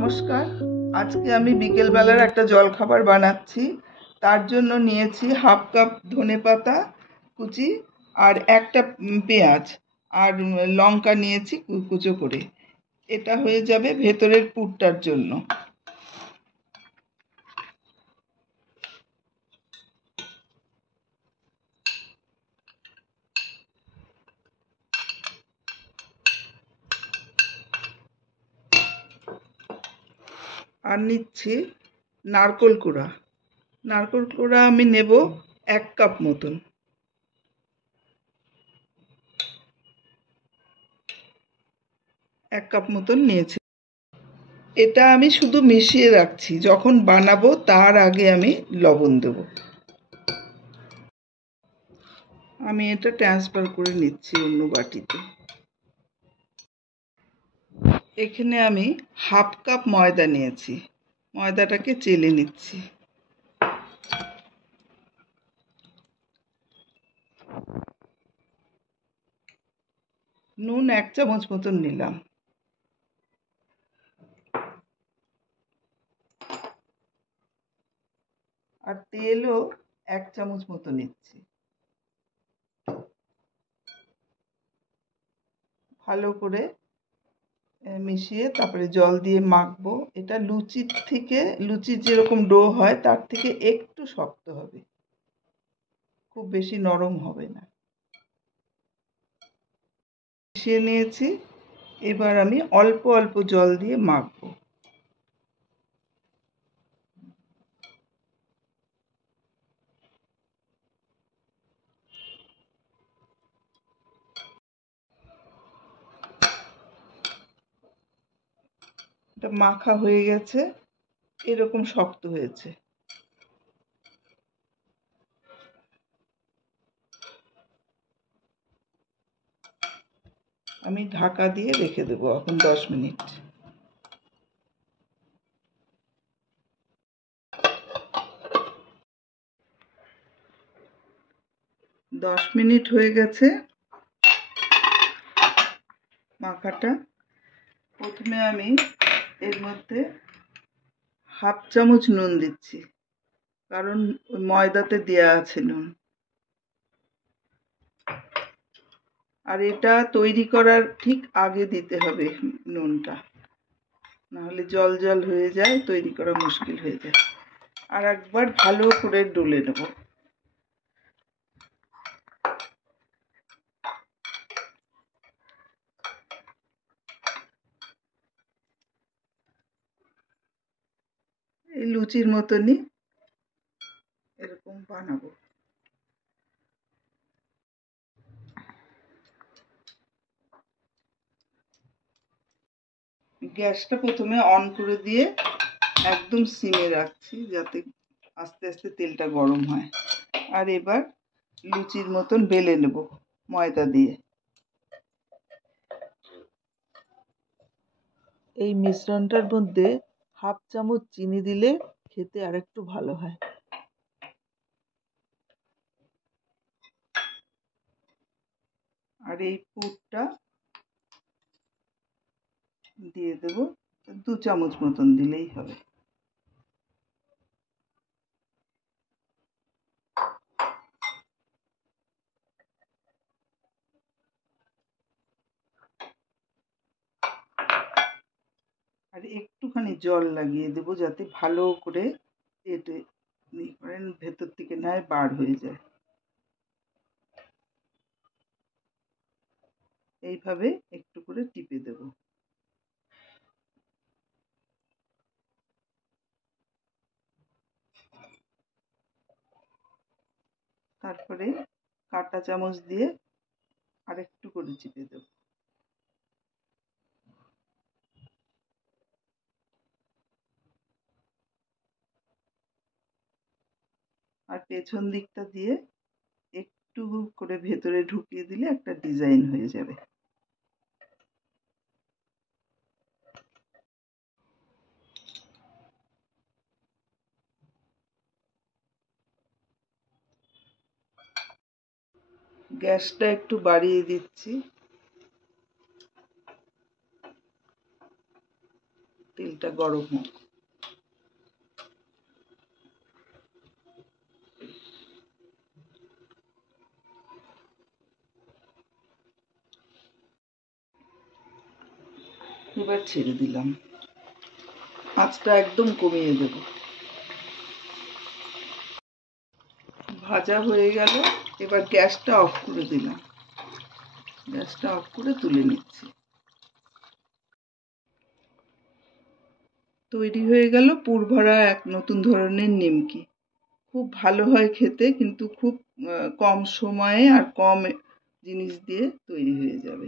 নমস্কার। আজকে আমি বিকেলবেলার একটা জলখাবার বানাচ্ছি। তার জন্য নিয়েছি হাফ কাপ ধনেপাতা কুচি আর একটা পেঁয়াজ আর লঙ্কা নিয়েছি কুচো করে। এটা হয়ে যাবে ভেতরের পুরটার জন্য। আর নিচ্ছি নারকেল কোড়া। নারকেল কোড়া আমি নেব 1 কাপ মতন। নিয়েছি। এটা আমি শুধু মিশিয়ে রাখছি, যখন বানাবো তার আগে আমি লবণ দেব। আমি এটা ট্রান্সফার করে নিচ্ছি অন্য বাটিতে। এখানে আমি হাফ কাপ ময়দা নিয়েছি, ময়দাটাকে চেলে নিচ্ছি। নুন 1 চামচ মতন নিলাম। আর তেলও 1 চামচ মতো নিচ্ছি। ভালো করে মিশিয়ে তারপরে জল দিয়ে মাখবো। এটা লুচির যেরকম ডো হয় তার থেকে একটু শক্ত হবে, খুব বেশি নরম হবে না। মিশিয়ে নিয়েছি। এবার আমি অল্প অল্প জল দিয়ে মাখবো। এটা মাখা হয়ে গেছে, এরকম শক্ত হয়েছে। আমি ঢাকা দিয়ে রেখে দেবো এখন 10 মিনিট। 10 মিনিট হয়ে গেছে মাখাটা। প্রথমে আমি এর মধ্যে হাফ চামচ নুন দিচ্ছি, কারণ ময়দাতে দেয়া আছে নুন। আর এটা তৈরি করার ঠিক আগে দিতে হবে নুনটা, নাহলে জল জল হয়ে যায়, তৈরি করা মুশকিল হয়ে যায়। আর একবার ভালো করে ডলে নেব। এই লুচির মতনই এরকম বানাবো। গ্যাসটা প্রথমে অন করে দিয়ে একদম সিমে রাখছি, যাতে আস্তে আস্তে তেলটা গরম হয়। আর এবার লুচির মতন বেলে নেব ময়দা দিয়ে। এই মিশ্রণটার মধ্যে হাফ চামচ চিনি দিলে খেতে আরেকটু ভালো হয়। আর এই পুরটা দিয়ে দেব, 2 চামচ মতন দিলেই হবে। আর একটুখানি জল লাগিয়ে দেব, যাতে ভালো করে এতে ভেতর থেকে নয় বার হয়ে যায়। এইভাবে একটু করে টিপে দেব। তারপরে কাঁটা চামচ দিয়ে আরেকটু করে চিপে দেব। আর পেছন দিকটা দিয়ে একটু করে ভেতরে ঢুকিয়ে দিলে একটা ডিজাইন হয়ে যাবে। গ্যাসটা একটু বাড়িয়ে দিচ্ছি, তেল তেলটা গরম হোক। এবার ছেড়ে দিলাম, আঁচটা একদম কমিয়ে দেব। ভাজা হয়ে গেল, এবার গ্যাসটা অফ করে দিলাম। গ্যাসটা অফ করে তুলে নিচ্ছি। তৈরি হয়ে গেল পুরভরা এক নতুন ধরনের নিমকি। খুব ভালো হয় খেতে, কিন্তু খুব কম সময়ে আর কম জিনিস দিয়ে তৈরি হয়ে যাবে।